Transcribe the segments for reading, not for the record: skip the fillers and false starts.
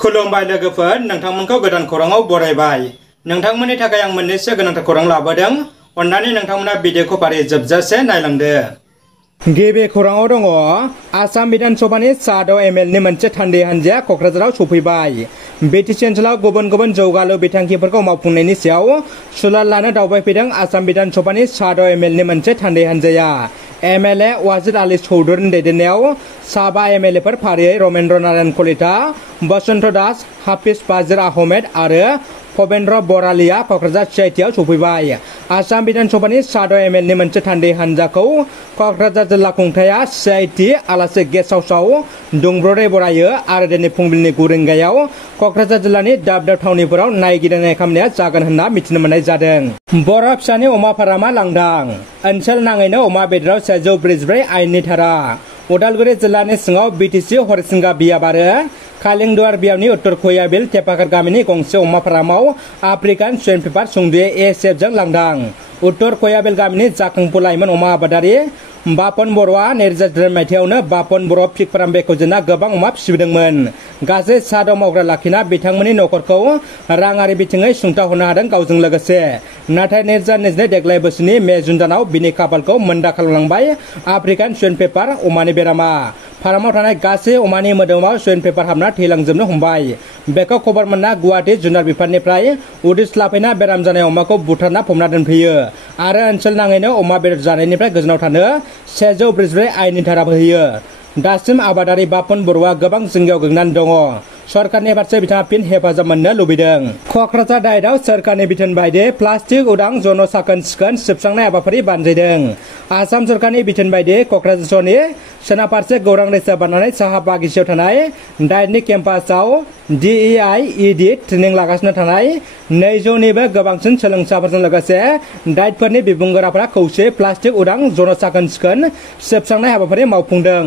खुलुमबाय लोगोफोर, नोंथांमोनखौ गोदान खौराङाव बरायबाय। नोंथांमोननि थाखाय आं मोननैसो गोनांथार खौरां लाबोदों। अन्नानै नोंथांमोना भिडिअखौ फारियै जोबजासे नायलांदो। गिबि खौराङाव दङ, आसाम बिधान सभानि सा 6 एमएलएनि मोनसे थान्दै हान्जाया क'क्राझाराव सफैबाय। बिटिसि ओनसोलाव गुबुन गुबुन जौगालु बिथांखिफोरखौ मावफुंनायनि सायाव सुलाद लानो दावबायफैदों आसाम बिधान सभानि सा 6 एमएलएनि मोनसे थान्दै हान्जाया। एमएलए वाजिद आली चौधुरीनि दैदेननायाव सा 5 एमएलएफोर फारियै रमेन्द्र नारायण कलिता, बसन्त दास, हाफिज बाजिर आहमेद आरो भबेन्द्र बरालिया क'क्राझार सिआइटिआव सफैबाय। आसाम बिधान सभानि सा 6 एमएलएनि मोनसे थान्दै हान्जाखौ क'क्राझार जिल्ला खुंथाया सिआइटि आलासि गेस्ट हाउसआव दुंब्रुदै बरायो आरो दिनै फुंबिलिनि 9 रिंगायाव क'क्राझार जिल्लानि दाब दाब थावनिफोराव नायगिदिंनाय खालामनाया जागोन होनना मिथिनो मोननाय जादों। बर' फिसानि अमा फार्मा लांदां, ओनसोल नाङैनो अमा बेदराव 144 आयेननि धारा। उदालगुरि जिल्लानि सिङाव बिटिसि हरिसिंगा बियाब आरो कालिंदुवार बियाबनि उत्तर खयाबिल टेपाकार गामिनि गंसे अमा फार्माव आफ्रिकान सुवेइन फिभार सुंद'यै ASFजों लांदां। उत्तर खयाबिल गामिनि जाखांफु लाइमोन अमा आबादारि बापन बर'आ 2003 मायथाइयावनो बापन बर' पिग फार्म बेखेवजेनना गोबां अमा फिसिदोंमोन। गासै 6 मावग्रा लाखिना बिथांमोननि नखरखौ राङारि बिथिङै सुंथाहरनो हादों गावजों लोगोसे। नाथाय 2022 देग्लाय बोसोरनि मे जुन दानाव बिनि खाफालखौ मोन्दा खालामलांबाय आफ्रिकान सुवेइन फिभार अमानि बेरामा। फार्माव थानाय गासै अमानि मोदोमाव सुवेइन फिभार हाबना थैलांजोबनो हमबाय। बेखौ खबर मोनना गुवाहाटी जुनार बिफाननिफ्राय उदिस लाफैना बेराम जानाय अमाखौ बुथारना फबना दोनफैयो आरो ओनसोल नाङैनो अमा बेदर जानायनिफ्राय गोजानाव थानो 144 आयेननि धारा होयो। दासिम आबादारि बापन बर'आ गोबां जिंगायाव गोग्लैनानै दङ। सरकारनि फारसे बिथाङा फिन हेफाजाब मोननो लुबैदों। क'क्राझार डाइटआव सोरखारनि बिथोन बायदियै प्लास्टिक उदां जन साखोन सिखोन सिबस्रांनाय हाबाफारि बानजायदों। आसाम सरकारनि बिथोन बायदियै क'क्राझार सहरनि सोनाब फारसे गौरां दैसा बारनानै साहा बागिसेयाव थानाय डाइटनि केम्पासआव DEI ED ट्रेनिं लागासिनो थानाय 200निबो गोबांसिन सोलोंसाफोरजों लोगोसे डाइटफोरनि बिबुंगोराफोरा खौसेयै प्लास्टिक उदां जन साखोन सिखोन सिबस्रांनाय हाबाफारि मावफुंदों।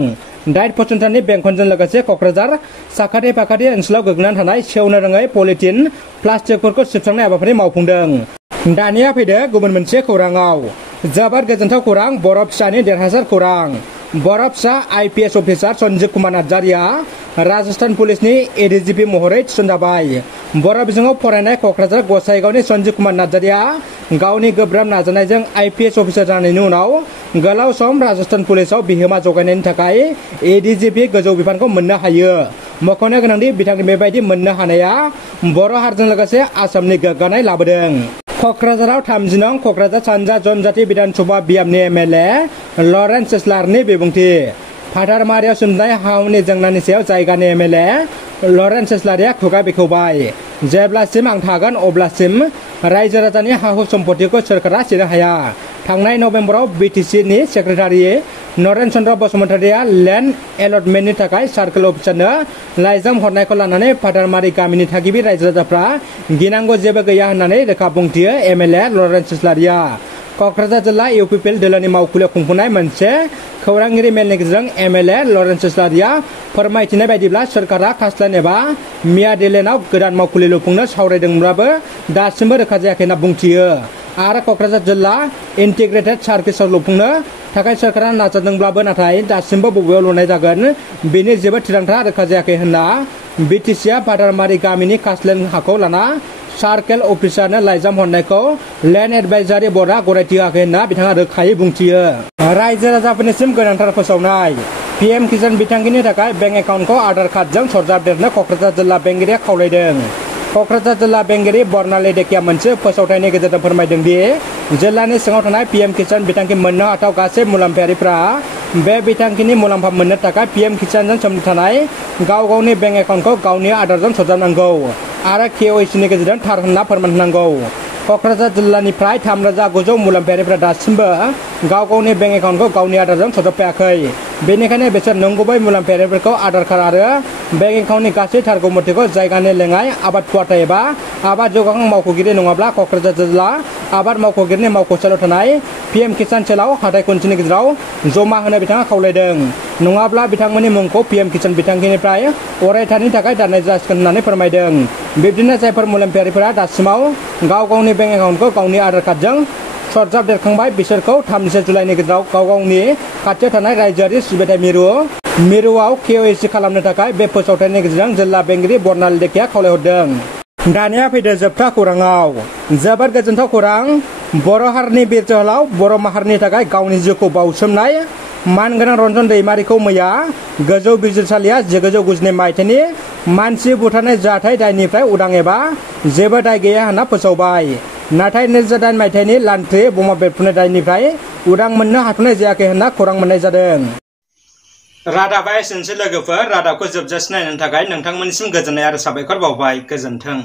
डाइट फसंथाननि बेंखनजों लोगोसे क'क्राझार साखाथि फाखाथि ओनसोलाव गोग्लैनानै थानाय सेवनो रोङै पलिथिन प्लास्टिकफोरखौ सिबस्रांनाय हाबाफारि मावफुंदों। दानिया फैदो गुबुन मोनसे खौराङाव। जोबोद गोजोनथाव खौरां, बर' फिसानि देरहासार खौरां। बर' फिसा IPS अफिसार सन्जीब कुमार नार्जारिया राजस्थान पुलिसनि ADGP महरै थिसनजाबाय। बर' बिजोङाव फरायनाय क'क्राझार गसाइगावनि सन्जीब कुमार नार्जारिया गावनि गोब्राब नाजानायजों IPS अफिसार जानायनि उनाव गोलाव सम राजस्थान पुलिसाव बिहोमा जगायनायनि थाखाय ADGP गोजौ बिफानखौ मोननो हायो। मख'नो गोनांदि बिथांनि बेबायदि मोननो हानाया बर' हारिजों लोगोसे आसामनि गोग्गानाय लाबोदों। क'क्राझाराव 30 नं क'क्राझार सानजा जनजाति बिधान सभा बियाबनि MLA लरेन्स सेस्लारनि बिबुंथि। फाथारमारियाव सोमजिनाय हा-हुनि जेंनानि सायाव जायगानि MLA लरेन्स सेस्लारिया खुगा बेखेवबाय। जेब्लासिम आं थागोन अब्लासिम रायजो राजानि हा-हु सम्पतिखौ सोरखारा सेनो हाया। थांनाय नबेम्बराव BTC-नि सेक्रेटारि नरेन चन्द्र बसुमतारिया लेन्ड एलटमेन्टनि थाखाय सार्केल अफिसारनो लाइजाम हरनायखौ लानानै फाथारमारि गामिनि थागिबि रायजो राजाफ्रा गिनांगौ जेबो गैया होननानै रोखा बुंथियो MLA लरेन्स सेस्लारिया। क'क्राझार जिल्ला UPPL दोलोनि मावखुलियाव खुंफुंनाय मोनसे खौरांगिरि मेलनि गेजेरजों MLA लरेन्स सेस्लारिया फोरमायथिनाय बायदिब्ला सोरखारा खासलाइन एबा मियादिलेन्डआव गोदान मावखुलि लुफुंनो सावरायदोंब्लाबो दासिमबो रोखा जायाखै होनना बुंथियो। आरो क'क्राझार जिल्ला इन्टिग्रेटेड सार्किट लुफुंनो थाखाय सोरखारा नाजादोंब्लाबो नाथाय दासिमबो बबेयाव लुनाय जागोन बेनि जेबो थिरांथा रोखा जायाखै होनना BTC-आ फाथारमारि गामिनि खासलाइन हाखौ लाना सार्केल अफिसारनो लाइजाम हरनायखौ लेन्ड एडभाइजारि बर्डआ गनायथि होआखै होनना बिथाङा रोखायै बुंथियो। रायजो राजाफोरनिसिम गोनांथार फोसावनाय। PM किसान बिथांखिनि थाखाय बेंक एकाउन्टखौ आधार कार्डजों सरजाबदेरनो क'क्राझार जिल्ला बेंगिरिया खावलायदों। क'क्राझार जिल्ला बेंगिरि बर्नाली डेकिया मोनसे फोसावथायनि गेजेरजों फोरमायदों दि जिल्लानि सिङाव थानाय PM किसान बिथांखि मोननो हाथाव गासै मुलाम्फायारिफ्रा बे बिथांखिनि मुलाम्फा मोननो थाखाय PM किसानजों सोमोन्दो थानाय गाव गावनि बेंक एकाउन्टखौ गावनि आधारजों सरजाबनांगौ आरो KYC-नि गेजेरजों थार होनना फोरमान होनांगौ। क'क्राझार जिल्लानिफ्राय 3,900 मुलाम्फायारिफ्रा दासिमबो गाव गावनि बेंक एकाउन्टखौ गावनि आधारजों सरजाबफायाखै। बेनिखायनो बिसोर नंगुबै मुलाम्फायारिफोरखौ आधार कार्ड आरो बेंक एकाउन्टनि गासै थारगौमथिखौ जायगानि लेङाइ आबाद फुवारथाय एबा आबाद जौगाखां मावख'गिरि नङाब्ला क'क्राझार जिल्ला आबाद मावख'गिरिनि मावख'सालियाव थानाय PM किसान सेलाव हाथाइ खुन्थिनि गेजेराव जमा होनो बिथाङा खावलायदों। नङाब्ला बिथांमोननि मुंखौ PM किसान बिथांखिनिफ्राय अरायथानि थाखाय दाननाय जासिगोन होननानै फोरमायदों। बिब्दिनो जायफोर मुलाम्फायारिफोरा दासिमाव गाव गावनि बेंक एकाउन्टखौ गावनि आधार कार्डजों सरजाबदेरखांबाय बिसोरखौ 30 जुलाइनि गेजेराव गाव गावनि खाथियाव थानाय रायजोआरि सिबिथाय मिरुआव KYC खालामनो थाखाय बे फोसावथायनि गेजेरजों जिल्ला बेंगिरि बर्नाल लेखिया खावलायहरदों। दानिया फैदो जोबथा खौराङाव। जोबोद गोजोनथाव खौरां। बर' हारिनि बिर जोहोलाव बर' माहारिनि थाखाय गावनि जिउखौ बाउसोमनाय मानगोनां रन्जन दैमारिखौ मैया गोजौ बिजिरसालिया 1992 मायथाइनि मानसि बुथारनाय जाथाय दायनिफ्राय उदां एबा जेबो दाय गैया होनना फोसावबाय। नाथाय 2008 मायथाइनि लान्थ्रि बमा बेरफ्रुनाय दायनिफ्राय उदां मोननो हाथ'नाय जायाखै होनना खौरां मोननाय जादों। रादाबा एसेनोसै लोगोफोर। रादाबखौ जोबजासिम नायनायनि थाखाय नोंथांमोननिसिम गोजोननाय आरो साबायखर बावबाय। गोजोन्थों।